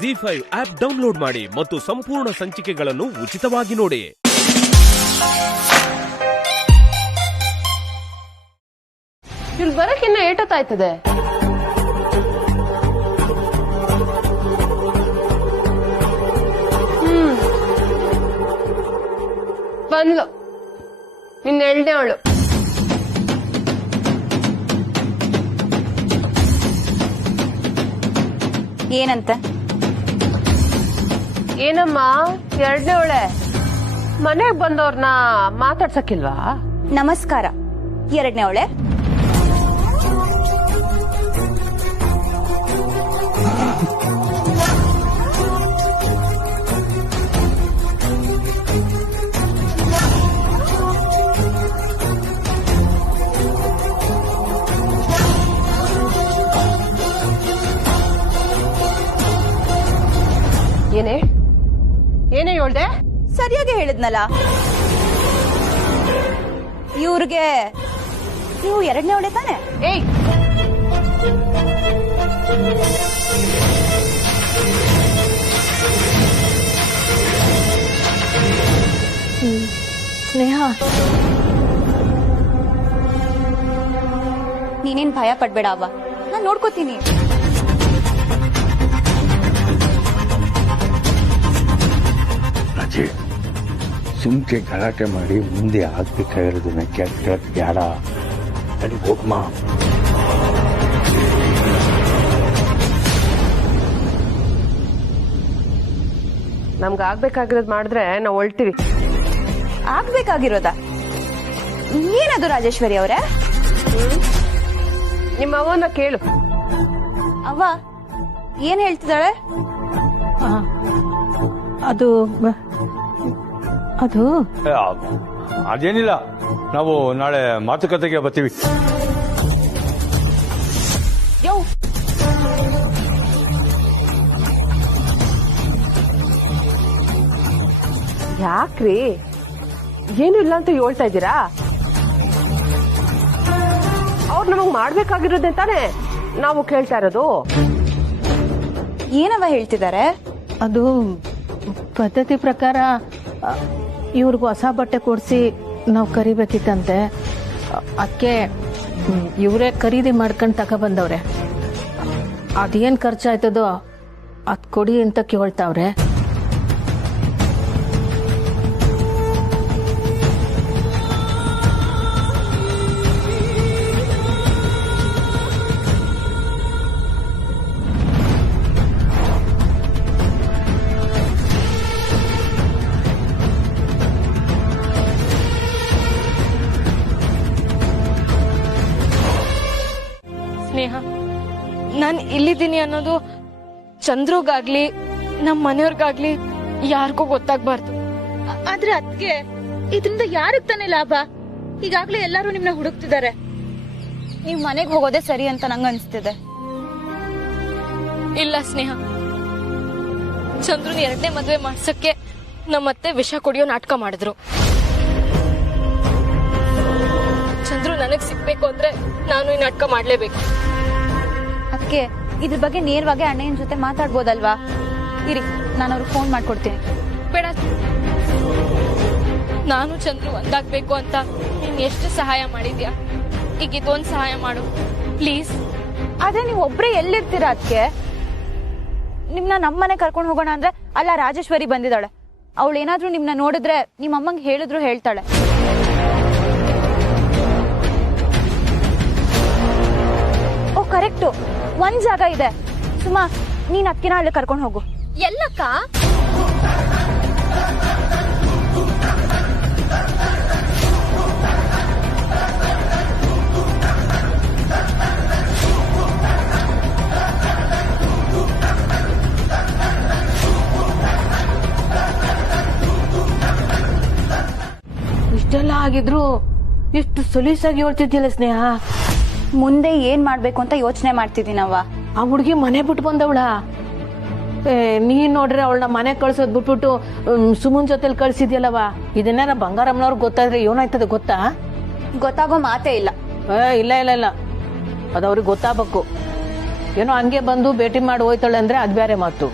ZEE5 app download ಮಾಡಿ ಮತ್ತು ಸಂಪೂರ್ಣ ಸಂಚಿಕೆಗಳನ್ನು ಉಚಿತವಾಗಿ ನೋಡಿ. ಇಲ್ಲಿ ಬರಕ್ಕಿನ್ನ ಏಟೊತ್ತಾಯ್ತದೆ? ಬಂದ್ಲು ನಿನ್ನ 2ನೇ ಅವಳು. ಏನಂತ? ಏನಮ್ಮ 2ನೇ ಅವಳೆ? ಮನೆಗ್ ಬಂದವ್ರನ್ನ ಮಾತಾಡ್ಸಕ್ಕಿಲ್ವಾ? ನಮಸ್ಕಾರ 2ನೇ ಅವಳೆ. ಏನೇ ಹೇಳ್ದೆ? ಸರಿಯಾಗಿ ಹೇಳಿದ್ನಲ್ಲ. ಇವ್ರಿಗೆ ನೀವು 2ನೇ ಅವಳೆ ತಾನೆ? ಏಯ್, ಸ್ನೇಹ, ನೀನೇನ್ ಭಯ ಪಡ್ಬೇಡ ಅವ್ವ, ನಾನ್ ನೋಡ್ಕೋತೀನಿ. ಸುಮ್ಕೆ ಗಲಾಟೆ ಮಾಡಿ ಮುಂದೆ ಆಗ್ಬೇಕಾಗಿರೋದನ್ನ ಕೇಳಕ್ ಬೇಡ. ಅಡಿ ಹೋಗಮ್ಮ. ನಮ್ಗೆ ಆಗ್ಬೇಕಾಗಿರೋದ್ ಮಾಡಿದ್ರೆ ನಾವು ಹೊಳ್ತೀವಿ. ಆಗ್ಬೇಕಾಗಿರೋದ ಏನದು ರಾಜೇಶ್ವರಿ ಅವರೇ? ನಿಮ್ಮ ಅವನ್ನ ಕೇಳು. ಅವ್ವ ಏನ್ ಹೇಳ್ತಿದ್ದಾಳೆ? ಅದು ಅದು ಅದೇನಿಲ್ಲ, ನಾವು ನಾಳೆ ಮಾತುಕತೆಗೆ ಬರ್ತೀವಿ. ಯೋ, ಯಾಕ್ರಿ ಏನು ಇಲ್ಲ ಅಂತ ಹೇಳ್ತಾ ಇದ್ದೀರಾ? ಅವ್ರು ನಮಗ್ ಮಾಡ್ಬೇಕಾಗಿರೋದೇ ತಾನೆ ನಾವು ಕೇಳ್ತಾ ಇರೋದು. ಏನವ ಹೇಳ್ತಿದ್ದಾರೆ? ಅದು ಪದ್ಧತಿ ಪ್ರಕಾರ ಇವ್ರಿಗೆ ಹೊಸ ಬಟ್ಟೆ ಕೊಡಿಸಿ ನಾವು ಕರಿಬೇಕಿತ್ತಂತೆ. ಅದಕ್ಕೆ ಇವರೇ ಖರೀದಿ ಮಾಡ್ಕೊಂಡು ತಗೊಬಂದವ್ರೆ. ಅದೇನು ಖರ್ಚಾಯ್ತದೋ ಅದು ಕೊಡಿ ಅಂತ ಕೇಳ್ತಾವ್ರೆ. ಸ್ನೇಹ, ನಾನು ಇಲ್ಲಿದ್ದೀನಿ ಅನ್ನೋದು ಚಂದ್ರುಗಾಗ್ಲಿ ನಮ್ಮ ಮನೆಯವ್ರಿಗಾಗ್ಲಿ ಯಾರಿಗೂ ಗೊತ್ತಾಗ್ಬಾರ್ದು. ಆದ್ರೆ ಅದ್ಕೆ ಇದರಿಂದ ಯಾರಿಗ್ ತಾನೇ ಲಾಭ? ಈಗಾಗ್ಲೇ ಎಲ್ಲರೂ ನಿಮ್ನ ಹುಡುಕ್ತಿದ್ದಾರೆ. ನೀವ್ ಮನೆಗ್ ಹೋಗೋದೇ ಸರಿ ಅಂತ ನಂಗ ಅನ್ಸ್ತಿದೆ. ಇಲ್ಲ ಸ್ನೇಹ, ಚಂದ್ರನ 2ನೇ ಮದ್ವೆ ಮಾಡ್ಸಕ್ಕೆ ನಮ್ಮತ್ತೆ ವಿಷ ಕುಡಿಯೋ ನಾಟಕ ಮಾಡಿದ್ರು. ಚಂದ್ರು ನನಗ್ ಸಿಗ್ಬೇಕು ಅಂದ್ರೆ ನಾನು ಈ ನಾಟಕ ಮಾಡ್ಲೇಬೇಕು. ಅದಕ್ಕೆ ಇದ್ರ ಬಗ್ಗೆ ನೇರವಾಗಿ ಅಣ್ಣಯ್ಯನ ಜೊತೆ ಮಾತಾಡ್ಬೋದಲ್ವಾ? ಇರಿ, ನಾನು ಅವ್ರಿಗೆ ಫೋನ್ ಮಾಡ್ಕೊಡ್ತೀನಿ. ಬೇಡ, ನಾನು ಚಂದ್ರು ಒಂದಾಗ್ಬೇಕು ಅಂತ ನೀನ್ ಎಷ್ಟು ಸಹಾಯ ಮಾಡಿದ್ಯಾ, ಈಗ ಇದೊಂದ್ ಸಹಾಯ ಮಾಡು ಪ್ಲೀಸ್. ಆದ್ರೆ ನೀವ್ ಒಬ್ರೇ ಎಲ್ಲಿರ್ತೀರಾ? ಅದಕ್ಕೆ ನಿಮ್ನ ನಮ್ಮನೆ ಕರ್ಕೊಂಡು ಹೋಗೋಣ ಅಂದ್ರೆ ಅಲ್ಲ ರಾಜೇಶ್ವರಿ ಬಂದಿದ್ದಾಳೆ. ಅವಳೇನಾದ್ರೂ ನಿಮ್ನ ನೋಡಿದ್ರೆ ನಿಮ್ಮ ಅಮ್ಮಂಗೆ ಹೇಳಿದ್ರು ಹೇಳ್ತಾಳೆ. ಓ ಕರೆಕ್ಟು, ಒಂದ್ ಜಾಗ ಇದೆ. ಸುಮಾ, ನೀನ್ ಅಕ್ಕಿನ ಅಲ್ಲಿ ಕರ್ಕೊಂಡು ಹೋಗು. ಎಲ್ಲಕ್ಕ? ಇಷ್ಟೆಲ್ಲ ಆಗಿದ್ರು ಎಷ್ಟು ಸಲೀಸಾಗಿ ಹೇಳ್ತಿದ್ದಿಲ್ಲ ಸ್ನೇಹ. ಮುಂದೆ ಏನ್ ಮಾಡ್ಬೇಕು ಅಂತ ಯೋಚನೆ ಮಾಡ್ತಿದ್ದೀನವ್ವ. ಆ ಹುಡುಗಿ ಮನೆ ಬಿಟ್ಟು ಬಂದವಳ. ನೀನ್ ನೋಡ್ರೆ ಅವಳನ್ನ ಮನೆ ಕಳ್ಸೋದ್ ಬಿಟ್ಬಿಟ್ಟು ಸುಮನ್ ಜೊತೆಲಿ ಕಳ್ಸಿದ್ಯಲ್ಲವ. ಇದನ್ನೇನ ಬಂಗಾರಮ್ಮನವ್ರಿಗೆ ಗೊತ್ತಾದ್ರೆ ಏನಾಯ್ತದೆ ಗೊತ್ತಾ? ಗೊತ್ತಾಗೋ ಮಾತೇ ಇಲ್ಲ. ಇಲ್ಲ ಇಲ್ಲ ಇಲ್ಲ, ಅದು ಅವ್ರಿಗೆ ಗೊತ್ತಾಗಬೇಕು. ಏನೋ ಹಂಗೆ ಬಂದು ಭೇಟಿ ಮಾಡಿ ಹೋಯ್ತಾಳೆ ಅಂದ್ರೆ ಅದ್ ಬೇರೆ ಮಾತು.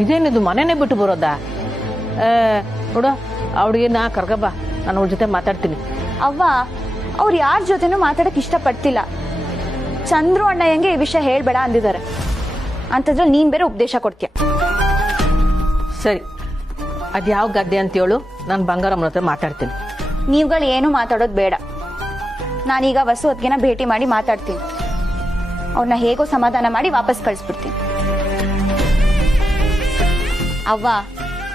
ಇದೇನಿದು ಮನೆನೇ ಬಿಟ್ಟು ಬರೋದಾ? ನೋಡು ಅವಳಿಗೆ ನಾ ಕರ್ಕಬಾ, ನಾನು ಅವ್ಳ ಜೊತೆ ಮಾತಾಡ್ತೀನಿ. ಅವ್ವ, ಅವ್ರು ಯಾರ ಜೊತೆನೂ ಮಾತಾಡಕ್ ಇಷ್ಟಪಡ್ತಿಲ್ಲ. ಚಂದ್ರು ಅಣ್ಣ ಹೆಂಗೆ ಈ ವಿಷಯ ಹೇಳ್ಬೇಡ ಅಂದಿದ್ದಾರೆ. ಅಂತದ್ರಲ್ಲಿ ನೀನ್ ಬೇರೆ ಉಪದೇಶ ಕೊಡ್ತೀಯ. ಸರಿ, ಅದ್ಯಾವ ಗದ್ದೆ ಅಂತ ಹೇಳು, ನಾನು ಬಂಗಾರಮ್ಮನ ಹತ್ರ ಮಾತಾಡ್ತೀನಿ. ನೀವುಗಳು ಏನು ಮಾತಾಡೋದು ಬೇಡ. ನಾನೀಗ ವಸು ಹೊತ್ತಿಗೆನ ಭೇಟಿ ಮಾಡಿ ಮಾತಾಡ್ತೀನಿ. ಅವ್ರನ್ನ ಹೇಗೋ ಸಮಾಧಾನ ಮಾಡಿ ವಾಪಸ್ ಕಳಿಸ್ಬಿಡ್ತೀನಿ. ಅವ್ವ,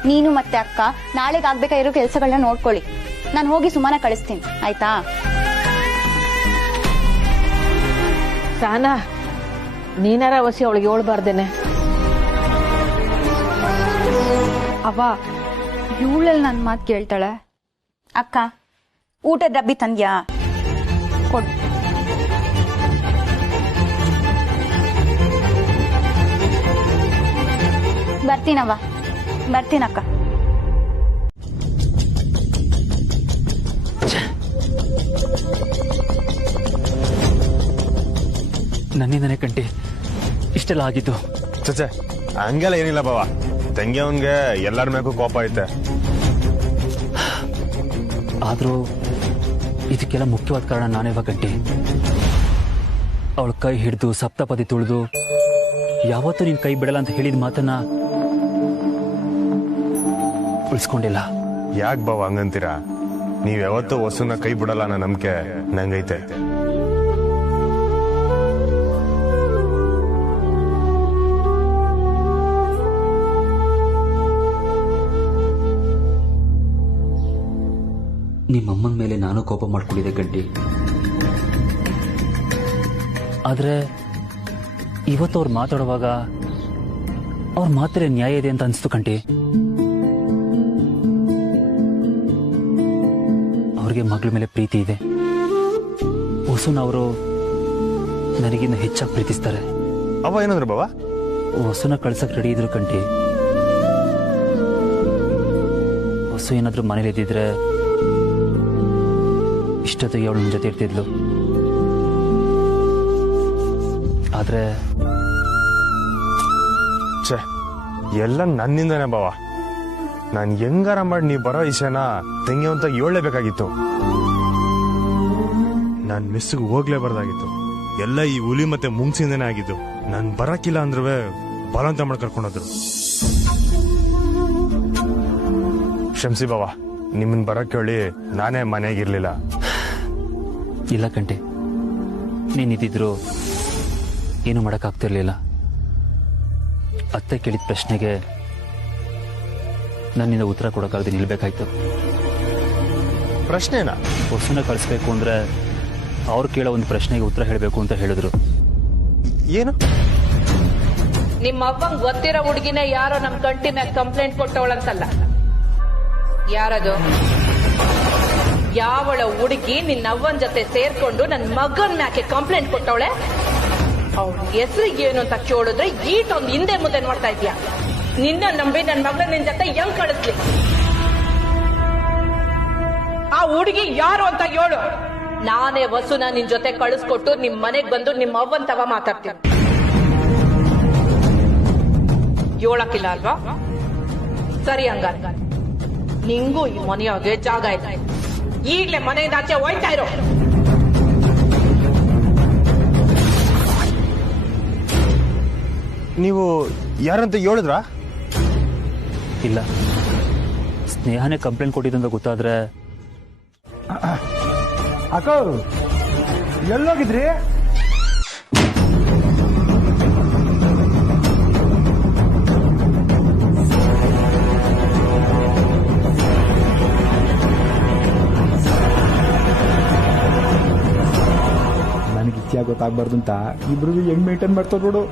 ನೀನು ಮತ್ತೆ ಅಕ್ಕ ನಾಳೆಗೆ ಆಗ್ಬೇಕಾಗಿರೋ ಕೆಲಸಗಳನ್ನ ನೋಡ್ಕೊಳ್ಳಿ. ನಾನು ಹೋಗಿ ಸುಮ್ಮನ ಕಳಿಸ್ತೀನಿ, ಆಯ್ತಾ? ಸಾನಾ, ನೀನಾರ ವಸಿ ಅವಳಿಗೆ ಹೇಳ್ಬಾರ್ದೇನೆ. ಅವ್ವ, ಇವಳಲ್ಲಿ ನನ್ನ ಮಾತು ಕೇಳ್ತಾಳೆ. ಅಕ್ಕ, ಊಟದ ಡಬ್ಬಿ ತಂದ್ಯಾ? ಕೊಡು. ಬರ್ತೀನವ್ವ, ಬರ್ತೀನಕ್ಕ. ನನ್ನಿಂದನೇ ಕಂಟಿ ಇಷ್ಟೆಲ್ಲ ಆಗಿದ್ದು. ಚಚೆ, ಹಂಗೆಲ್ಲ ಏನಿಲ್ಲ ಬಾವ. ತಂಗಿ ಅವನ್ಗೆ ಎಲ್ಲರ ಮೇಗೂ ಕೋಪ ಐತೆ. ಆದ್ರೂ ಇದಕ್ಕೆಲ್ಲ ಮುಖ್ಯವಾದ ಕಾರಣ ನಾನೇವ ಕಂಟಿ. ಅವಳ ಕೈ ಹಿಡಿದು ಸಪ್ತಪದಿ ತುಳಿದು ಯಾವತ್ತೂ ನೀನ್ ಕೈ ಬಿಡಲ್ಲ ಅಂತ ಹೇಳಿದ ಮಾತನ್ನ ಉಳಿಸ್ಕೊಂಡಿಲ್ಲ. ಯಾಕೆ ಬಾವ ಹಂಗಂತೀರಾ? ನೀವ್ ಯಾವತ್ತೂ ವಸುನ ಕೈ ಬಿಡಲ್ಲ ಅನ್ನೋ ನಂಬಿಕೆ ನಂಗೈತೆ. ನಿಮ್ಮಮ್ಮನ ಮೇಲೆ ನಾನು ಕೋಪ ಮಾಡ್ಕೊಂಡಿದ್ದೆ ಗಂಟಿ. ಆದ್ರೆ ಇವತ್ತು ಅವ್ರು ಮಾತಾಡುವಾಗ ಅವ್ರ ಮಾತ್ರ ನ್ಯಾಯ ಇದೆ ಅಂತ ಅನ್ಸ್ತು ಕಂಟಿ. ಅವ್ರಿಗೆ ಮಗಳ ಮೇಲೆ ಪ್ರೀತಿ ಇದೆ. ವಸುನ ಅವರು ನನಗಿನ್ನ ಹೆಚ್ಚಾಗಿ ಪ್ರೀತಿಸ್ತಾರೆ. ಅವ ಏನಂದ್ರು ಬಾವ? ವಸುನ ಕಳ್ಸಕ್ ರೆಡಿ ಇದ್ರು ಕಂಟಿ. ವಸು ಏನಾದ್ರೂ ಮನೇಲಿ ಇದ್ದಿದ್ರೆ ಇಷ್ಟೊತ್ತಿಗೆ ಅವಳು ನನ್ನ ಜೊತೆ ಇರ್ತಿದ್ಲು. ಆದ್ರೆ ಛೇ, ಎಲ್ಲ ನನ್ನಿಂದನೇ ಬಾವ. ನಾನು ಹೆಂಗಾರ ಮಾಡಿ ನೀವು ಬರೋ ವಿಷಯನ ತಂಗಿ ಅಂತ ಹೇಳಲೇಬೇಕಾಗಿತ್ತು. ನಾನು ಮಿಸ್ಸಿಗೆ ಹೋಗ್ಲೇಬಾರ್ದಾಗಿತ್ತು. ಎಲ್ಲ ಈ ಹುಲಿ ಮತ್ತೆ ಮುಂಗ್ಸಿಂದನೇ ಆಗಿದ್ದು. ನಾನು ಬರಕ್ಕಿಲ್ಲ ಅಂದ್ರೂ ಬಲವಂತ ಮಾಡಿ ಕರ್ಕೊಂಡೋದ್ರು. ಕ್ಷಮಿಸಿ ಬಾವ, ನಿಮ್ಮನ್ ಬರಕ್ ಹೇಳಿ ನಾನೇ ಮನೆಯಾಗಿರ್ಲಿಲ್ಲ. ಇಲ್ಲ ಕಂಟಿ, ನೀನಿದ್ದಿದ್ರು ಏನು ಮಾಡೋಕ್ಕಾಗ್ತಿರ್ಲಿಲ್ಲ. ಅತ್ತೆ ಕೇಳಿದ ಪ್ರಶ್ನೆಗೆ ನನ್ನಿಂದ ಉತ್ತರ ಕೊಡೋಕ್ಕಾಗದೆ ನಿಲ್ಬೇಕಾಯ್ತು. ಪ್ರಶ್ನೆನಾ? ವಸುನ ಕಳಿಸ್ಬೇಕು ಅಂದ್ರೆ ಅವ್ರು ಕೇಳೋ ಒಂದು ಪ್ರಶ್ನೆಗೆ ಉತ್ತರ ಹೇಳಬೇಕು ಅಂತ ಹೇಳಿದ್ರು. ಏನು? ನಿಮ್ಮ ಅಪ್ಪಂಗ್ ಗೊತ್ತಿರೋ ಹುಡುಗಿನೇ ಯಾರೋ ನಮ್ ಕಂಟಿ ಮ್ಯಾಗ ಕಂಪ್ಲೇಂಟ್ ಕೊಟ್ಟವಳಂತಲ್ಲ. ಯಾರದು? ಯಾವಳ ಹುಡುಗಿ ನಿನ್ನ ಅವ್ವನ್ ಜೊತೆ ಸೇರ್ಕೊಂಡು ನನ್ ಮಗನ್ ಮ್ಯಾಕೆ ಕಂಪ್ಲೇಂಟ್ ಕೊಟ್ಟವಳೆ? ಅವಳ ಹೆಸರಿಗೆ ಏನು ಅಂತ ಕೇಳಿದ್ರೆ ಈಟೊಂದು ಹಿಂದೆ ಮುಂದೆ ನೋಡ್ತಾ ಇದ್ಯಾ? ನಿನ್ನ ನಂಬಿ ನನ್ ಮಗನ್ ನಿನ್ ಜೊತೆ ಹೆಂಗ್ ಕಳಿಸ್ಲಿ? ಆ ಹುಡುಗಿ ಯಾರು ಅಂತ ಹೇಳು. ನಾನೇ ವಸುನ ನಿನ್ ಜೊತೆ ಕಳಿಸ್ಕೊಟ್ಟು ನಿಮ್ ಮನೆಗ್ ಬಂದು ನಿಮ್ಮ ಅವ್ವನ್ ತವ ಮಾತಾಡ್ತೀನಿ. ಹೇಳಕ್ಕಿಲ್ಲ ಅಲ್ವಾ? ಸರಿ, ಹಂಗಾರ ನಿಂಗೂ ಈ ಮನೆಯಾಗೆ ಜಾಗ ಇದೆ. ಈಗ್ಲೇ ಮನೆಯಿಂದ ಆಚೆ ಹೋಯ್ತಾ ಇರೋ. ನೀವು ಯಾರಂತ ಹೇಳಿದ್ರಾ? ಇಲ್ಲ, ಸ್ನೇಹನೇ ಕಂಪ್ಲೇಂಟ್ ಕೊಟ್ಟಿದ್ದು ಅಂತ ಗೊತ್ತಾದ್ರೆ. ಅಕ್ಕ, ಎಲ್ಲೋಗಿದ್ರಿ? ನನಗೆ ಇತ್ಯಾಗ ಗೊತ್ತಾಗ್ಬಾರ್ದು ಅಂತ ಇಬ್ರು ಹೆಂಗ್ ಮೇಂಟೈನ್ ಮಾಡ್ತಾವ ನೋಡು.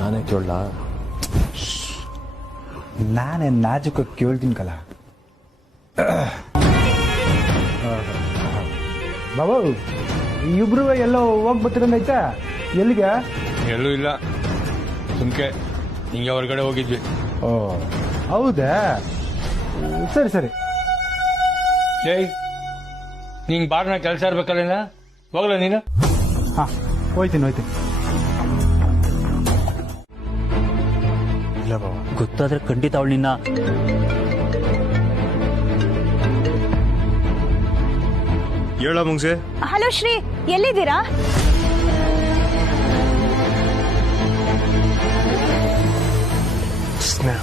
ನಾನೇ ಕೇಳಲ್ಲ. ನಾನೇ ನಾಜುಕ ಕೇಳ್ತೀನಿ ಕಲ. ಬಾಬು, ಇಬ್ರು ಎಲ್ಲೋ ಹೋಗಿ ಬರ್ತೀರಂದೈತಾ? ಎಲ್ಲಿಗೆ? ಎಲ್ಲೂ ಇಲ್ಲ, ಸುಮ್ಕೆ ಹಿಂಗೆ ಹೊರಗಡೆ ಹೋಗಿದ್ವಿ. ಓ ಹೌದಾ, ಸರಿ ಸರಿ. ಏಯ್, ನಿಂಗೆ ಬಾರ್ನ ಕೆಲಸ ಇರ್ಬೇಕಲ್ಲ, ಹೋಗ್ಲ ನೀನು? ಹಾ, ಹೋಯ್ತೀನಿ. ಇಲ್ಲ ಬಾವ. ಗೊತ್ತಾದ್ರೆ ಖಂಡಿತ ಅವಳು ನಿನ್ನ ಹೇಳ ಮುಂಗ್ಸೆ. ಹಲೋ ಶ್ರೀ, ಎಲ್ಲಿದ್ದೀರಾ? ಸ್ನೇಹ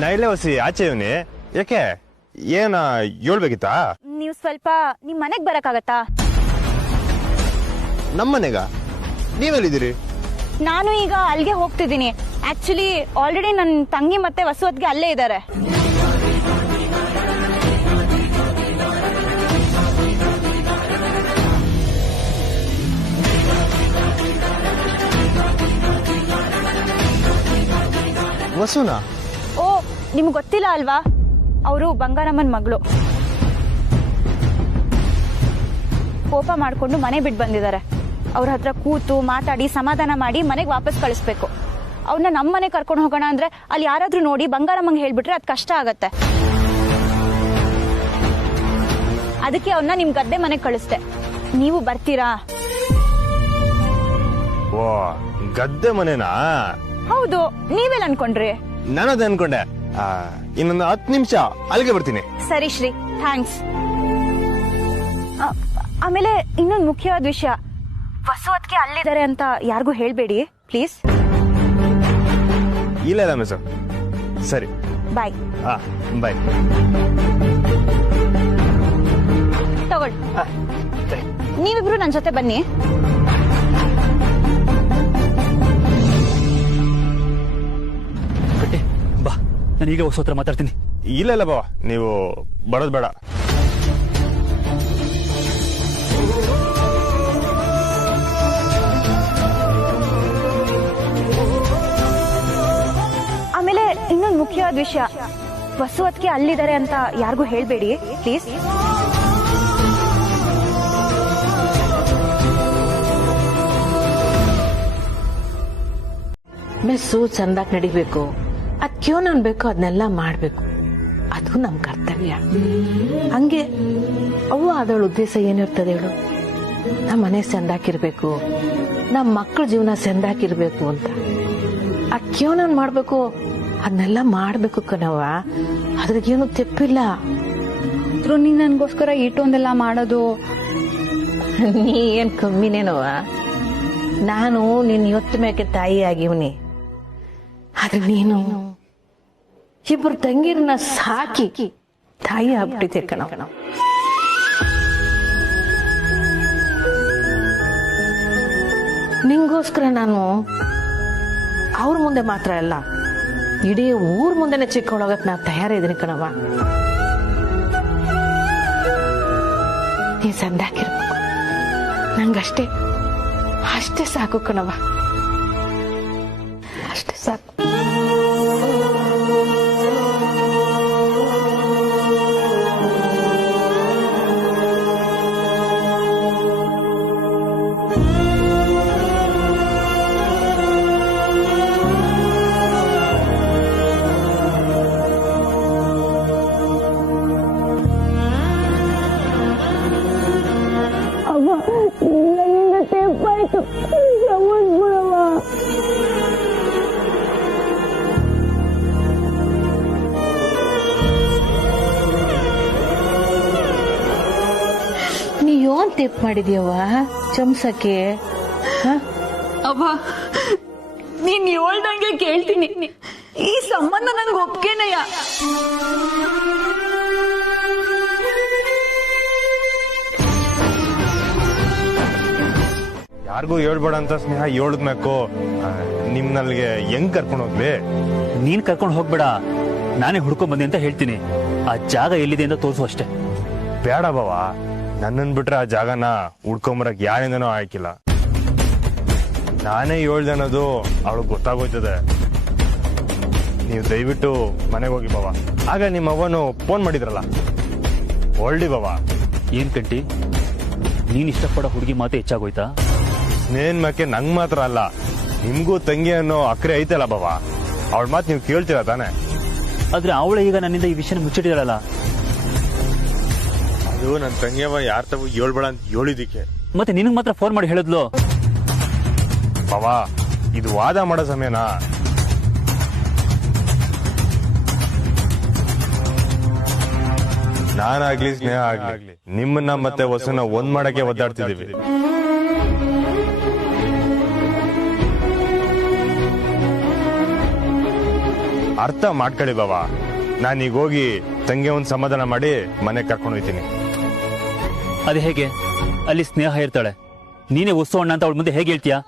ನಾ ಇಲ್ಲೇ ಹೊಸಿ ಆಚೆ ಇವನಿ. ಯಾಕೆ ಏನ ಹೇಳ್ಬೇಕಿತ್ತಾ? ನೀವು ಸ್ವಲ್ಪ ನಿಮ್ ಮನೆಗ್ ಬರಕ್ಕಾಗತ್ತಾ? ನಮ್ಮನೆಗ ನೀವೆಲ್ಲಿದ್ದೀರಿ? ನಾನು ಈಗ ಅಲ್ಲಿಗೆ ಹೋಗ್ತಿದ್ದೀನಿ. ಆಕ್ಚುಲಿ ಆಲ್ರೆಡಿ ನನ್ನ ತಂಗಿ ಮತ್ತೆ ವಸುವತ್ಗೆ ಅಲ್ಲೇ ಇದ್ದಾರೆ. ವಸುನಾ? ಓ, ನಿಮ್ಗೆ ಗೊತ್ತಿಲ್ಲ ಅಲ್ವಾ? ಅವರು ಬಂಗಾರಮ್ಮನ ಮಗಳು. ಕೋಪ ಮಾಡ್ಕೊಂಡು ಮನೆ ಬಿಟ್ಟು ಬಂದಿದ್ದಾರೆ. ಅವ್ರ ಹತ್ರ ಕೂತು ಮಾತಾಡಿ ಸಮಾಧಾನ ಮಾಡಿ ಮನೆಗೆ ವಾಪಸ್ ಕಳಿಸ್ಬೇಕು. ಅವ್ರನ್ನ ನಮ್ಮ ಮನೆ ಕರ್ಕೊಂಡು ಹೋಗೋಣ ಅಂದ್ರೆ ಅಲ್ಲಿ ಯಾರಾದ್ರೂ ನೋಡಿ ಬಂಗಾರಮ್ಮಂಗೆ ಹೇಳ್ಬಿಟ್ರೆ ಅದು ಕಷ್ಟ ಆಗತ್ತೆ. ಅದಕ್ಕೆ ಅವ್ರನ್ನ ನಿಮ್ ಗದ್ದೆ ಮನೆಗೆ ಕಳಿಸ್ದೆ. ನೀವು ಬರ್ತೀರಾ? ಓ, ಗದ್ದೆ ಮನೆನಾ? ಹೌದು. ನೀವೆಲ್ಲ ಅನ್ಕೊಂಡ್ರಿ? ನಾನದೇ ಅನ್ಕೊಂಡೆ. ಇನ್ನೊಂದು 10 ನಿಮಿಷ ಅಲ್ಲಿಗೆ ಬರ್ತೀನಿ. ಸರಿ ಶ್ರೀ, ಥ್ಯಾಂಕ್ಸ್. ಆಮೇಲೆ ಇನ್ನೊಂದು ಮುಖ್ಯವಾದ ವಿಷಯ, ವಸುವತ್ಗೆ ಅಲ್ಲಿದ್ದಾರೆ ಅಂತ ಯಾರಿಗೂ ಹೇಳ್ಬೇಡಿ ಪ್ಲೀಸ್. ಇಲ್ಲ ಮಿಸ್. ಸರಿ, ಬಾಯ್. ಬಾಯ್. ತಗೊಳ್ಳಿ. ನೀವಿಬ್ರು ನನ್ನ ಜೊತೆ ಬನ್ನಿ. ಬಾ, ನಾನು ಈಗ ಹೊಸ ಹತ್ರ ಮಾತಾಡ್ತೀನಿ. ಇಲ್ಲ ಬಾವ, ನೀವು ಬರೋದು ಬೇಡ. ಆಮೇಲೆ ಇನ್ನೊಂದು ಮುಖ್ಯವಾದ ವಿಷಯ, ವಸುವತ್ಗೆ ಅಲ್ಲಿದ್ದಾರೆ ಅಂತ ಯಾರಿಗೂ ಹೇಳ್ಬೇಡಿ ಪ್ಲೀಸ್. ಮೆಸ್ಸು ಚಂದಾಗಿ ನಡಿಬೇಕು. ಅದ್ಕ್ಯೋ ನಾನ್ ಬೇಕು ಅದನ್ನೆಲ್ಲ ಮಾಡ್ಬೇಕು. ಅದು ನಮ್ ಕರ್ತವ್ಯ. ಹಂಗೆ ಅವ್ವ ಅದಳ ಉದ್ದೇಶ ಏನಿರ್ತದೆ ಹೇಳು? ನಮ್ಮ ಮನೆ ಚಂದಾಕಿರ್ಬೇಕು, ನಮ್ಮ ಮಕ್ಕಳ ಜೀವನ ಚಂದಾಕಿರ್ಬೇಕು ಅಂತ. ಅದ್ಕ್ಯೋ ನಾನ್ ಮಾಡ್ಬೇಕು, ಅದನ್ನೆಲ್ಲ ಮಾಡ್ಬೇಕು ಕಣವ್ವ. ಅದ್ರಾಗೇನು ತೆಪ್ಪಿಲ್ಲ. ನೀ ನನ್ಗೋಸ್ಕರ ಇಟ್ಟೊಂದೆಲ್ಲ ಮಾಡೋದು ನೀ ಏನ್ ಕಮ್ಮಿನೇನವ? ನಾನು ನಿನ್ ಹೊತ್ತ ಮ್ಯಾಕೆ ತಾಯಿ ಆಗಿವ್ನಿ. ಆದ್ರೆ ನೀನು ಇಬ್ಬರು ತಂಗಿರನ್ನ ಸಾಕಿ ತಾಯಿ ಆಗ್ಬಿಟ್ಟಿದೆ ಕಣವ. ನಿಂಗೋಸ್ಕರ ನಾನು ಅವ್ರ ಮುಂದೆ ಮಾತ್ರ ಅಲ್ಲ, ಇಡೀ ಊರ್ ಮುಂದೆನೆ ಚಿಕ್ಕೊಳಗಕ್ ನಾ ತಯಾರಿದ್ದೀನಿ ಕಣವ. ನೀ ಸಂದಾಕಿರ್ಬೇಕು, ನಂಗಷ್ಟೇ ಅಷ್ಟೇ ಸಾಕು ಕಣವ, ಅಷ್ಟೇ ಸಾಕು. ನೀ ಯೋನ್ ತೆಪ್ ಮಾಡಿದ್ಯವ್ವ ಚಮ್ಸಕ್ಕೆ? ಅವ್ವ, ನೀನ್ ಹೇಳ್ದಂಗೆ ಕೇಳ್ತೀನಿ. ಈ ಸಂಬಂಧ ನನ್ಗೆ ಒಪ್ಕೇನಯ್ಯ. ಯಾರಿಗೂ ಹೇಳ್ಬೇಡ ಅಂತ ಸ್ನೇಹ ಹೇಳಿದ್ಮ್ಯಾಕು ನಿಮ್ನಲ್ಲಿಗೆ ಹೆಂಗ್ ಕರ್ಕೊಂಡು ಹೋಗ್ಲಿ? ನೀನ್ ಕರ್ಕೊಂಡು ಹೋಗ್ಬೇಡ, ನಾನೇ ಹುಡ್ಕೊಂಡ್ ಬಂದೆ ಅಂತ ಹೇಳ್ತೀನಿ. ಆ ಜಾಗ ಎಲ್ಲಿದೆ ಅಂತ ತೋರಿಸು ಅಷ್ಟೇ. ಬೇಡ ಬಾವ, ನನ್ನನ್ ಬಿಟ್ರೆ ಆ ಜಾಗನ ಹುಡ್ಕೊಂಬರಕ್ ಯಾರಿಂದನೂ ಆಯ್ಕಿಲ್ಲ. ನಾನೇ ಹೇಳ್ದೆ ಅನ್ನೋದು ಅವಳಿಗೆ ಗೊತ್ತಾಗೋಯ್ತದೆ. ನೀವು ದಯವಿಟ್ಟು ಮನೆಗೆ ಹೋಗಿ ಬಾವ. ಆಗ ನಿಮ್ಮ ಅವ್ವನು ಫೋನ್ ಮಾಡಿದ್ರಲ್ಲ, ಹೊಳ್ಳಿ ಬಾವ. ಏನ್ ಕಂಟಿ, ನೀನ್ ಇಷ್ಟಪಡೋ ಹುಡುಗಿ ಮಾತು ಹೆಚ್ಚಾಗೋಯ್ತಾ? ಸ್ನೇಹನ್ ಮ್ಯಾಕೆ ನಂಗ್ ಮಾತ್ರ ಅಲ್ಲ, ನಿಮ್ಗೂ ತಂಗಿ ಅನ್ನೋ ಅಕ್ರೆ ಐತಲ್ಲ ಬಾವ. ಅವಳ ಮಾತು ನೀವು ಕೇಳ್ತೀರಾ ತಾನೆ? ಆದ್ರೆ ಅವಳು ಈಗ ನನ್ನಿಂದ ಈ ವಿಷಯ ಮುಚ್ಚಿಟ್ಟಿದಾಳಲ್ಲ. ಅದು ನನ್ನ ತಂಗಿಯವ ಯಾರ ತಗೋ ಹೇಳ್ಬೇಡ ಅಂತ ಹೇಳಿದಿಕ್ಕೆ. ಮತ್ತೆ ನಿನಗ್ ಮಾತ್ರ ಫೋನ್ ಮಾಡಿ ಹೇಳಿದ್ಲು. ಬಾವಾ, ಇದು ವಾದ ಮಾಡೋ ಸಮಯನಾ? ನಾನಾಗ್ಲಿ ಸ್ನೇಹ ಆಗ್ಲಿ ನಿಮ್ಮನ್ನ ಮತ್ತೆ ವಸುನ ಒಂದ್ ಮಾಡಕ್ಕೆ ಒದ್ದಾಡ್ತಿದೀವಿ. ಅರ್ಥ ಮಾಡ್ಕೊಳ್ಳಿ ಬಾವಾ. ನಾನೀಗ ಹೋಗಿ ತಂಗಿ ಒಂದ್ ಸಮಾಧಾನ ಮಾಡಿ ಮನೆ ಕರ್ಕೊಂಡು ಹೋಗ್ತೀನಿ. ಅದು ಹೇಗೆ? ಅಲ್ಲಿ ಸ್ನೇಹ ಇರ್ತಾಳೆ, ನೀನೇ ವಸ್ತು ಅಣ್ಣ ಅಂತ ಅವಳ ಮುಂದೆ ಹೇಗೆ ಹೇಳ್ತೀಯಾ?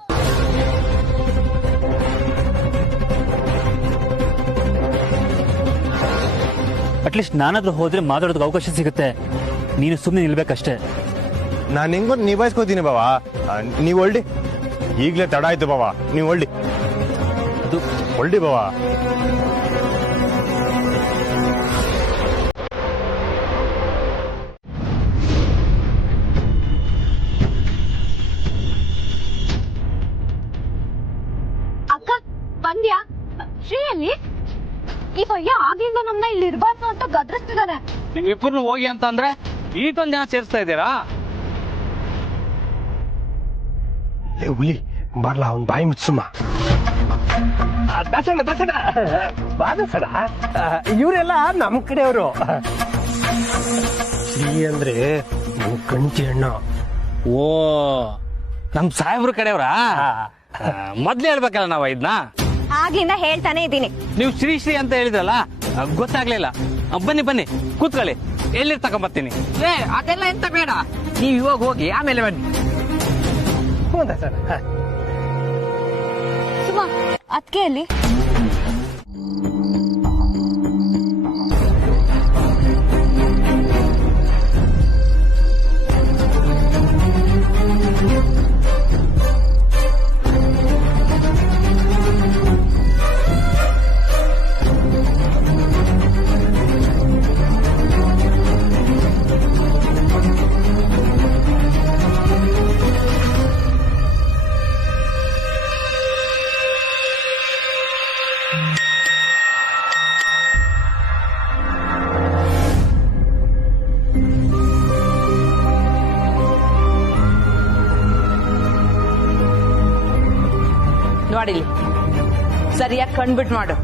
ಅಟ್ಲೀಸ್ಟ್ ನಾನಾದ್ರೂ ಹೋದ್ರೆ ಮಾತಾಡೋದಕ್ಕೆ ಅವಕಾಶ ಸಿಗುತ್ತೆ. ನೀನು ಸುಮ್ಮನೆ ನಿಲ್ಬೇಕಷ್ಟೇ. ನಾನು ಹೆಂಗೋ ನಿಭಾಯಿಸ್ಕೋತೀನಿ ಬಾವಾ. ನೀವು ಹೊಳ್ಳಿ, ಈಗ್ಲೇ ತಡ ಆಯ್ತು ಬಾವಾ. ನೀವು ಹೊಳ್ಳಿ, ಅದು ಹೊಳ್ಳಿ ಬಾವಾ. ಅಕ್ಕ ಬಂದ್ಯಾ? ಶ್ರೀಯಲ್ಲಿ ಈ ಭಯ್ಯ ಆಗಿಂದ ನಮ್ನ ಇಲ್ಲಿ ಇರ್ಬಾರ್ದು ಅಂತ ಗದ್ರಿಸ್ತಿದಾನೆ. ನೀವಿಬ್ಬರು ಹೋಗಿ ಅಂತ ಅಂದ್ರೆ ಈಟೊಂದ್ ಜನ ಸೇರಿಸ್ತಾ ಇದ್ದೀರಾ? ಹುಲಿ ಬರ್ಲಾ, ಅವ್ನ್ ಬಾಯಿ ಮುಚ್ಚುಮ್ಮ. ಇವರೆಲ್ಲ ನಮ್ ಕಡೆಯವರು. ಶ್ರೀ ಅಂದ್ರೆ ಕಂಚಿ ಅಣ್ಣ. ಓ, ನಮ್ ಸಾಹೇಬ್ರ ಕಡೆಯವ್ರಾ? ಮೊದ್ಲೇ ಹೇಳ್ಬೇಕಲ್ಲ ನಾವ್ ಇದನ್ನ. ಆಗ್ಲಿಂದ ಹೇಳ್ತಾನೆ ಇದ್ದೀನಿ. ನೀವು ಶ್ರೀ ಶ್ರೀ ಅಂತ ಹೇಳಿದ್ರಲ್ಲ, ಗೊತ್ತಾಗ್ಲಿಲ್ಲ. ಬನ್ನಿ ಬನ್ನಿ ಕೂತ್ಕೊಳ್ಳಿ, ಎಲ್ಲಿರ್ ತಗೊಂಬರ್ತೀನಿ. ಅದೆಲ್ಲ ಎಂತ ಬೇಡ, ನೀವ್ ಇವಾಗ ಹೋಗಿ ಆಮೇಲೆ ಬನ್ನಿ. ಸುಮಾ, ಅದ್ಕೆ ಅಲ್ಲಿ ನೋಡಿಲಿ, ಸರಿಯಾಗಿ ಕಣ್ಬಿಟ್ ಮಾಡು.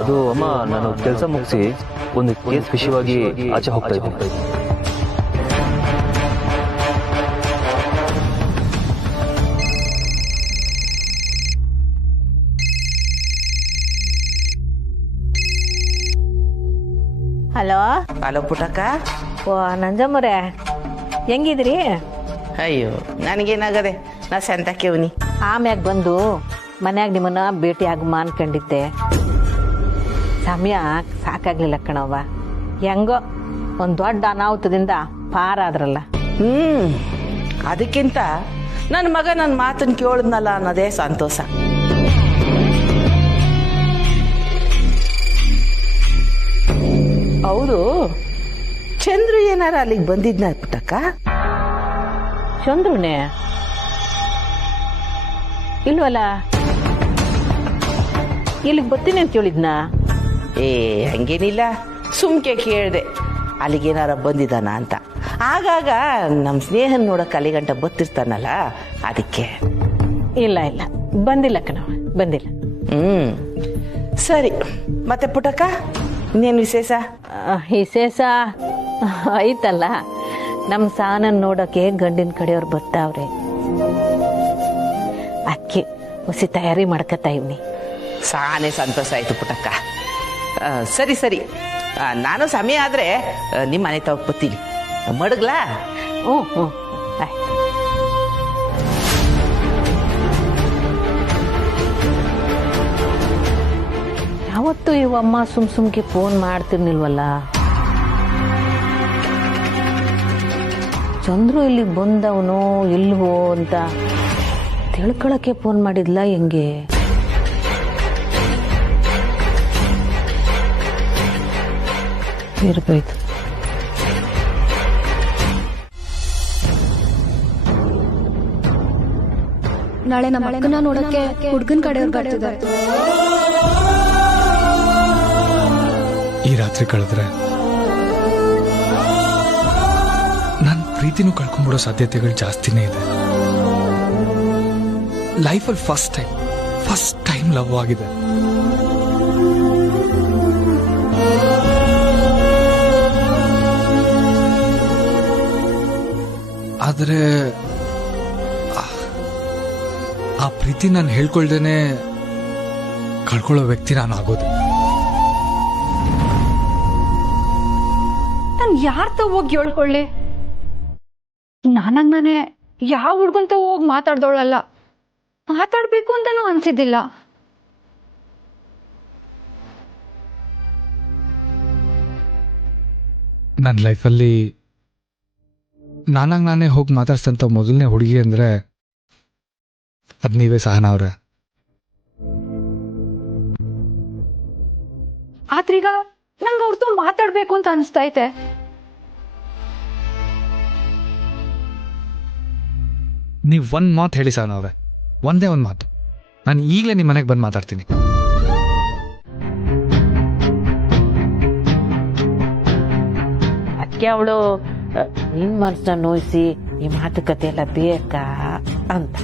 ಅದು ಅಮ್ಮ, ನಾನು ಕೆಲಸ ಮುಗಿಸಿ ಒಂದು ಕೇಸ್ ವಿಷಯವಾಗಿ ಆಚೆ ಹೋಗ್ತಾ ಇದ್ದೀನಿ. ಹಲೋ ಹಲೋ ಪುಟಕ್ಕ. ಓ ನಂಜಮ್ಮರೇ, ಹೆಂಗಿದ್ರಿ? ಅಯ್ಯೋ, ನನಗೇನಾಗದೆ, ನಾ ಸಂತಕ್ಕೇವ್ನಿ. ಆಮ್ಯಾಗ ಬಂದು ಮನ್ಯಾಗ ನಿಮ್ಮನ್ನ ಭೇಟಿ ಆಗಮ್ಮ ಅನ್ಕೊಂಡಿದ್ದೆ. ಸಮಯ ಸಾಕಾಗ್ಲಿಲ್ಲ ಕಣವ್ವ. ಹೆಂಗೋ ಒಂದ್ ದೊಡ್ಡ ಅನಾಹುತದಿಂದ ಪಾರಾದ್ರಲ್ಲ. ಅದಕ್ಕಿಂತ ನನ್ನ ಮಗ ನನ್ನ ಮಾತನ್ನ ಕೇಳಿದ್ನಲ್ಲ ಅನ್ನೋದೇ ಸಂತೋಷ. ಹೌದು, ಚಂದ್ರು ಏನಾರ ಅಲ್ಲಿಗೆ ಬಂದಿದ್ನ ಪುಟ್ಟಕ್ಕ? ಚಂದ್ರುನೇ ಇಲ್ವಲ್ಲ, ಇಲ್ಲಿಗೆ ಬರ್ತೀನಿ ಅಂತ ಹೇಳಿದ್ನ. ಏ ಹಂಗೇನಿಲ್ಲ, ಸುಮ್ಕೆ ಕೇಳಿದೆ ಅಲ್ಲಿಗೇನಾರ ಬಂದಿದ್ದಾನ ಅಂತ. ಆಗಾಗ ನಮ್ಮ ಸ್ನೇಹನ್ ನೋಡಕ್ ಅಲ್ಲಿಗಂಟ ಬತ್ತಿರ್ತಾನಲ್ಲ, ಅದಕ್ಕೆ. ಇಲ್ಲ ಇಲ್ಲ, ಬಂದಿಲ್ಲ ಕಣವ, ಬಂದಿಲ್ಲ. ಸರಿ, ಮತ್ತೆ ಪುಟಕ್ಕ ಇನ್ನೇನು ವಿಶೇಷ? ವಿಶೇಷ ಐತಲ್ಲ, ನಮ್ ಸಾನನ್ ನೋಡಕ್ಕೆ ಗಂಡಿನ ಕಡೆಯವ್ರು ಬರ್ತಾವ್ರೆ. ಅದಕ್ಕೆ ಹೊಸಿ ತಯಾರಿ ಮಾಡ್ಕತಾ ಇವ್ನಿ. ಸಾನೆ ಸಂತೋಷ ಆಯ್ತು ಪುಟ್ಟಕ್ಕ. ಸರಿ ಸರಿ, ನಾನು ಸಮಯ ಆದ್ರೆ ನಿಮ್ಮ ಮನೆ ತಗೋಕ್ ಬರ್ತೀನಿ. ಮಡಗ್ಲಾ? ಹ್ಞೂ ಹ್ಞೂ. ಯಾವತ್ತು ಇವಮ್ಮ ಸುಮ್ಗೆ ಫೋನ್ ಮಾಡ್ತಿರ್ನಿಲ್ವಲ್ಲ. ಚಂದ್ರು ಇಲ್ಲಿಗೆ ಬಂದವನು ಇಲ್ವೋ ಅಂತ ತಿಳ್ಕೊಳಕ್ಕೆ ಫೋನ್ ಮಾಡಿದ್ಲ ಹೆಂಗೆ? ಇರ್ಬೇಕು. ನಾಳೆ ನಮ್ಮ ಅಕ್ಕನ ನೋಡಕ್ಕೆ ಹುಡ್ಗನ್ ಕಡೆಯವ್ರು ಬರ್ತಿದ್ದಾರೆ. ಈ ರಾತ್ರಿ ಕಳೆದ್ರೆ ನನ್ನ ಪ್ರೀತಿನೂ ಕಳ್ಕೊಂಡ್ಬಿಡೋ ಸಾಧ್ಯತೆಗಳು ಜಾಸ್ತಿನೇ ಇದೆ. ಲೈಫಲ್ಲಿ ಫಸ್ಟ್ ಟೈಮ್ ಲವ್ ಆಗಿದೆ. ಆದರೆ ಆ ಪ್ರೀತಿ ನಾನು ಹೇಳ್ಕೊಳ್ದೇನೆ ಕಳ್ಕೊಳ್ಳೋ ವ್ಯಕ್ತಿ ನಾನು ಆಗೋದು. ನಾನು ಯಾರ್ತ ಹೋಗಿ ಹೇಳ್ಕೊಳ್ಳಿ? ನಾನೇ ಯಾವ ಹುಡ್ಗಂತ ಹೋಗಿ ಮಾತಾಡ್ದವಳಲ್ಲ. ಮಾತಾಡ್ಬೇಕು ಅಂತಾನೂ ಅನ್ಸಿದ್ದಿಲ್ಲ. ನನ್ನ ಲೈಫಲ್ಲಿ ನಾನೇ ಹೋಗಿ ಮಾತಾಡ್ಸಂತ ಮೊದಲನೇ ಹುಡುಗಿ ಅಂದ್ರೆ ಅದ್ ನೀವೇ ಸಹನಾ ಅವ್ರೆ. ಆದ್ರೀಗ ನಂಗೆ ಅವ್ರದ್ದು ಮಾತಾಡ್ಬೇಕು ಅಂತ ಅನಿಸ್ತೈತೆ. ನೀವು ಒಂದ್ ಮಾತು ಹೇಳಿ ಸಹನಾ ಅವ್ರೆ, ಒಂದೇ ಒಂದು ಮಾತು. ನಾನು ಈಗಲೇ ನಿಮ್ಮ ಮನೆಗೆ ಬಂದು ಮಾತಾಡ್ತೀನಿ. ಅದಕ್ಕೆ ಅವಳು ನಿನ್ ಮನಸ್ಸನ್ನ ನೋಯಿಸಿ ಈ ಮಾತುಕತೆ ಎಲ್ಲ ಬೇಕಾ ಅಂತ.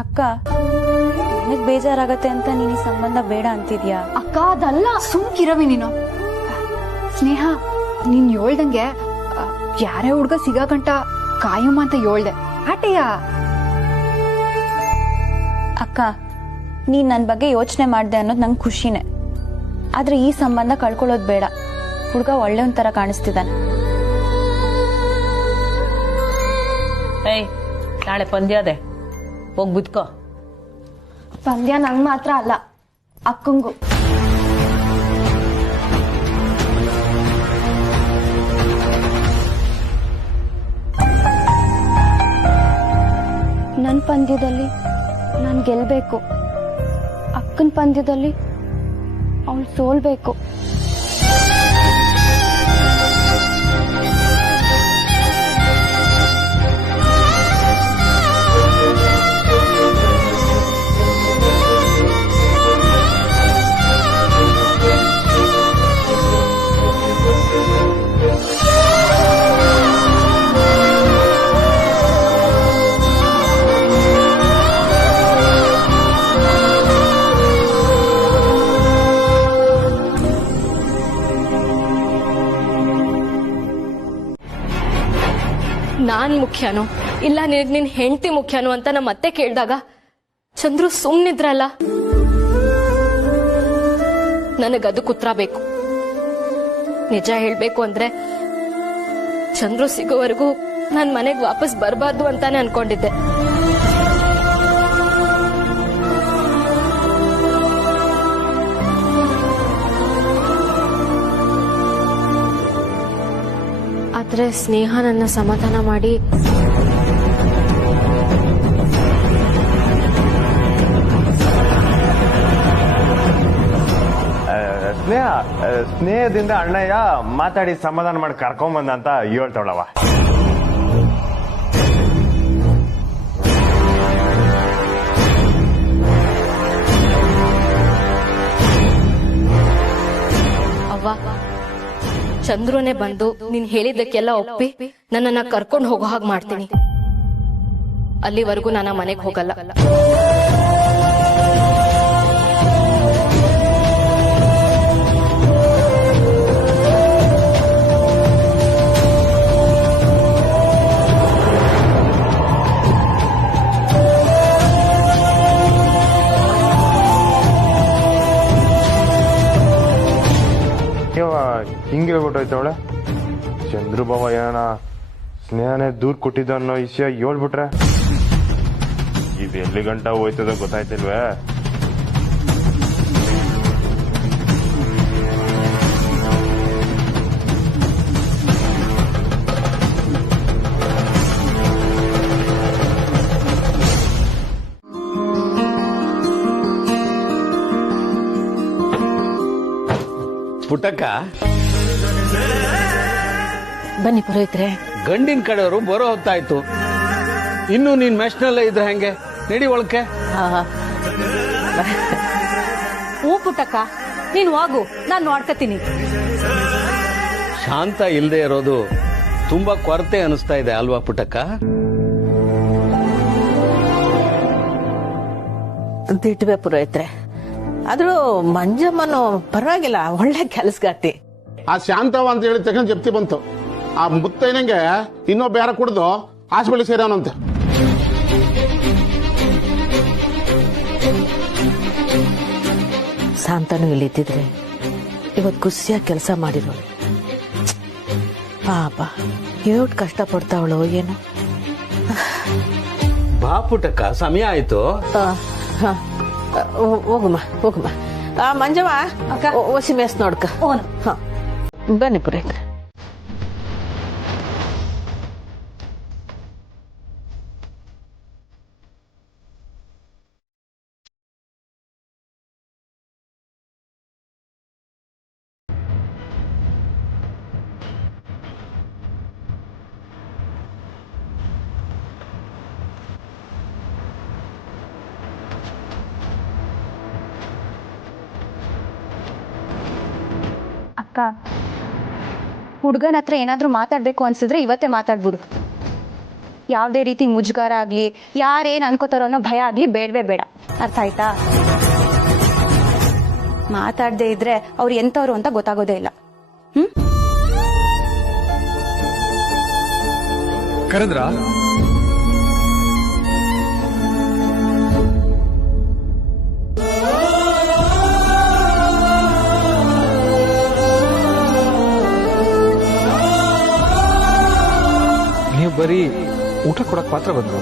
ಅಕ್ಕ, ನನಗ್ ಬೇಜಾರಾಗತ್ತೆ ಅಂತ ನೀನ್ ಈ ಸಂಬಂಧ ಬೇಡ ಅಂತಿದ್ಯಾ? ಅಕ್ಕ ಅದಲ್ಲ, ಸುಮ್ಕಿರವಿ ನೀನು. ಸ್ನೇಹ, ನೀನ್ ಹೇಳ್ದಂಗೆ ಯಾರೇ ಹುಡ್ಗ ಸಿಗಕಂಟ ಕಾಯಮ್ಮ ಅಂತ ಹೇಳ್ದೆ. ಆಟೆಯ ಅಕ್ಕ, ನೀನ್ ನನ್ ಬಗ್ಗೆ ಯೋಚನೆ ಮಾಡ್ದೆ ಅನ್ನೋದು ನಂಗೆ ಖುಷಿನೇ. ಆದ್ರೆ ಈ ಸಂಬಂಧ ಕಳ್ಕೊಳ್ಳೋದು ಬೇಡ. ಹುಡ್ಗ ಒಳ್ಳೆ ಒಂಥರ ಕಾಣಿಸ್ತಿದ್ದಾನೆ. ಏಯ್, ನಾಳೆ ಪಂದ್ಯ ಅದೇ, ಹೋಗ್ ಬಿದ್ಕೋ. ಪಂದ್ಯ ನಂಗ್ ಮಾತ್ರ ಅಲ್ಲ, ಅಕ್ಕಂಗು. ನನ್ ಪಂದ್ಯದಲ್ಲಿ ನಾನ್ ಗೆಲ್ಬೇಕು, ಅಕ್ಕನ ಪಂದ್ಯದಲ್ಲಿ ಅವಳು ಸೋಲ್ಬೇಕು. ನಾನ್ ಮುಖ್ಯನೋ ಇಲ್ಲ ನಿನಗ್ ನಿನ್ ಹೆಂಡತಿ ಮುಖ್ಯನೋ ಅಂತ ನಮ್ಮ ಅತ್ತೆ ಕೇಳಿದಾಗ ಚಂದ್ರು ಸುಮ್ನಿದ್ರಲ್ಲ. ನನಗದು ಕುತ್ರ ಬೇಕು. ನಿಜ ಹೇಳ್ಬೇಕು ಅಂದ್ರೆ ಚಂದ್ರು ಸಿಗೋವರೆಗೂ ನನ್ ಮನೆಗ್ ವಾಪಸ್ ಬರಬಾರ್ದು ಅಂತಾನೆ ಅನ್ಕೊಂಡಿದ್ದೆ. ಆದ್ರೆ ಸ್ನೇಹ ನನ್ನ ಸಮಾಧಾನ ಮಾಡಿ ಸ್ನೇಹದಿಂದ ಅಣ್ಣಯ್ಯ ಮಾತಾಡಿ ಸಮಾಧಾನ ಮಾಡಿ ಕರ್ಕೊಂಬಂದ ಅಂತ ಹೇಳ್ತಾವಳವ. ಅವ್ವ, ಚಂದ್ರುನೇ ಬಂದು ನೀನ್ ಹೇಳಿದ್ದಕ್ಕೆಲ್ಲ ಒಪ್ಪಿ ನನ್ನನ್ನ ಕರ್ಕೊಂಡು ಹೋಗೋ ಹಾಗೆ ಮಾಡ್ತೀನಿ. ಅಲ್ಲಿವರೆಗೂ ನಾನು ಮನೆಗೆ ಹೋಗಲ್ಲ. ಹಿಂಗೆ ಹೇಳ್ಬಿಟ್ಟೈತವಳೆ. ಚಂದ್ರು ಬಾವ ಏನ ಸ್ನೇಹನೇ ದೂರ ಕೊಟ್ಟಿದ್ದ ಅನ್ನೋ ವಿಷಯ ಹೇಳ್ಬಿಟ್ರೆ ಇದು ಎಲ್ಲಿ ಗಂಟ ಹೋಯ್ತದ ಗೊತ್ತಾಯ್ತಿಲ್ವೇ? ಪುಟ್ಟಕ್ಕ, ಬನ್ನಿ ಪುರೋಹಿತ್ರೆ. ಗಂಡಿನ ಕಡೆಯವರು ಬರೋ ಹೊತ್ತಾಯ್ತು, ಇನ್ನು ನೀನ್ ಮೆಸ್ನಲ್ಲೇ ಇದ್ರೆ ಹೆಂಗೆ? ನಡಿ ಒಳಕ್ಕೆ. ಹೂ ಪುಟ್ಟಕ್ಕ, ನೀನ್ ಹೋಗು, ನಾನ್ ನೋಡ್ಕತೀನಿ. ಶಾಂತ ಇಲ್ದೇ ಇರೋದು ತುಂಬಾ ಕೊರತೆ ಅನಿಸ್ತಾ ಇದೆ ಅಲ್ವಾ ಪುಟ್ಟಕ್ಕ? ದಿಟ್ವೆ ಪುರೋಹಿತ್ರೆ, ಆದ್ರೂ ಮಂಜಮ್ಮನು ಪರವಾಗಿಲ್ಲ, ಒಳ್ಳೆ ಕೆಲಸಗಾತಿ. ಆ ಶಾಂತವ ಅಂತ ಹೇಳಿ ತಗೊಂಡ್ ಜಪ್ತಿ ಬಂತು. ಆ ಮುತ್ತೈನಂಗೆ ಇನ್ನೊಬ್ಬ ಯಾರ ಕುಡ್ದು ಹಾಸ್ಪಿಟಲ್ ಸೇರೋನಂತೆ. ಶಾಂತನು ಇಲ್ಲಿದ್ದಿದ್ರೆ ಇವತ್ತು ಖುಷಿಯಾಗಿ ಕೆಲಸ ಮಾಡಿರೋ. ಪಾಪ ಎಷ್ಟು ಕಷ್ಟ ಪಡ್ತಾವಳೋ ಏನೋ. ಬಾ ಪುಟ್ಟಕ್ಕ, ಸಮಯ ಆಯ್ತು. ಹೋಗುಮ್ಮ ಹೋಗುಮ್ಮ. ಮಂಜವ್ವ, ಒಸಿ ಮೇಸ್ ನೋಡ್ಕ. ಬನ್ನಿ ಪುರೋಹಿತ್ರೆ. ಅಕ್ಕ, ಹುಡುಗನ ಹತ್ರ ಏನಾದ್ರೂ ಮಾತಾಡ್ಬೇಕು ಅನ್ಸಿದ್ರೆ ಇವತ್ತೇ ಮಾತಾಡ್ಬಿಡು. ಯಾವುದೇ ರೀತಿ ಮುಜುಗರ ಆಗ್ಲಿ, ಯಾರೇನ್ ಅನ್ಕೋತಾರೋ ಅನ್ನೋ ಭಯ ಆಗ್ಲಿ ಬೇಡವೇ ಬೇಡ. ಅರ್ಥ ಆಯ್ತಾ? ಮಾತಾಡದೆ ಇದ್ರೆ ಅವ್ರು ಎಂತವ್ರು ಅಂತ ಗೊತ್ತಾಗೋದೇ ಇಲ್ಲ. ಕರೆದ್ರಾ? ನೀವು ಬರೀ ಊಟ ಕೊಡಕ್ ಮಾತ್ರ ಬಂದ್ರು.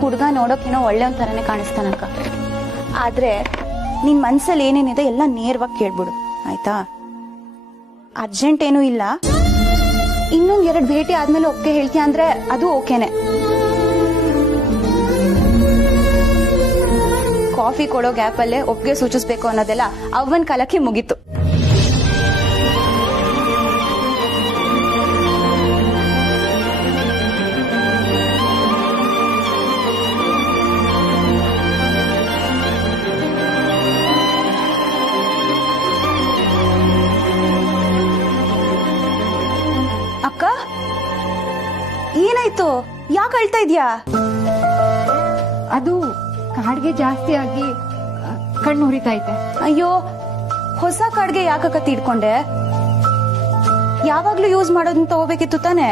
ಹುಡುಗ ನೋಡೋಕೇನೋ ಒಳ್ಳೆಯವನ್ ತರನೇ ಕಾಣಿಸ್ತಾನಕ್ಕ, ಆದ್ರೆ ನಿನ್ ಮನ್ಸಲ್ಲಿ ಏನೇನಿದೆ ಎಲ್ಲ ನೇರವಾಗಿ ಕೇಳ್ಬಿಡು, ಆಯ್ತಾ? ಅರ್ಜೆಂಟ್ ಏನೂ ಇಲ್ಲ. ಇನ್ನೊಂದ್ 2 ಭೇಟಿ ಆದ್ಮೇಲೆ ಒಪ್ಪಿಗೆ ಹೇಳ್ತೀಯ ಅಂದ್ರೆ ಅದು ಓಕೆನೆ. ಕಾಫಿ ಕೊಡೋ ಗ್ಯಾಪಲ್ಲೇ ಒಪ್ಪಿಗೆ ಸೂಚಿಸ್ಬೇಕು ಅನ್ನೋದೆಲ್ಲ ಅವನ್ ಕಾಲಕ್ಕೆ ಮುಗೀತು. ಅಕ್ಕ, ಏನಾಯ್ತು? ಯಾಕೆ ಅಳ್ತಾ ಇದ್ಯಾ? ಅದು ಕಾಡ್ಗೆ ಜಾಸ್ತಿ ಆಗಿ ಕಣ್ಣು ಉರಿತೈತೆ. ಅಯ್ಯೋ, ಹೊಸ ಕಾಡ್ಗೆ ಯಾಕಕ್ಕ ತೀಡ್ಕೊಂಡೆ? ಯಾವಾಗ್ಲೂ ಯೂಸ್ ಮಾಡೋದನ್ನ ತಗೋಬೇಕಿತ್ತು ತಾನೆ.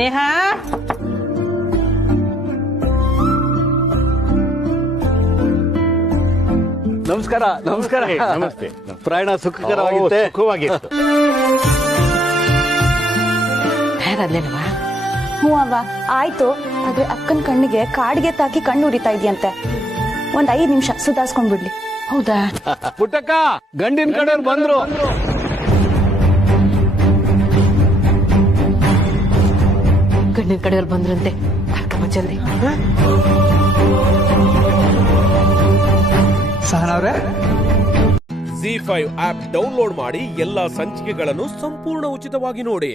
ನೇಹಾ, ನಮಸ್ಕಾರ. ನಮಸ್ಕಾರ. ನಮಸ್ತೆ. ಪ್ರಯಾಣ ಸುಖಕರವಾಗಿತ್ತೆ? ಸುಖವಾಗಿತ್ತು. ಹ್ಞೂ ಅವ್ವ, ಆಯ್ತು. ಆದ್ರೆ ಅಕ್ಕನ ಕಣ್ಣಿಗೆ ಕಾಡಿಗೆ ತಾಕಿ ಕಣ್ಣು ಉರಿತಾ ಇದೆಯಂತೆ. ಒಂದ್ 5 ನಿಮಿಷ ಸುಧಾರಿಸ್ಕೊಂಡ್ಬಿಡ್ಲಿ. ಹೌದಾ? ಪುಟ್ಟಕ್ಕ, ಗಂಡಿನ ಕಡೆಯವ್ರು ಬಂದ್ರು. ಗಂಡಿನ ಕಡೆಯವ್ರು ಬಂದ್ರಂತೆ. ಜಲ್ದಿ. ಸಹನವ್ರೆ, ZEE5 ಆಪ್ ಡೌನ್ಲೋಡ್ ಮಾಡಿ ಎಲ್ಲಾ ಸಂಚಿಕೆಗಳನ್ನು ಸಂಪೂರ್ಣ ಉಚಿತವಾಗಿ ನೋಡಿ.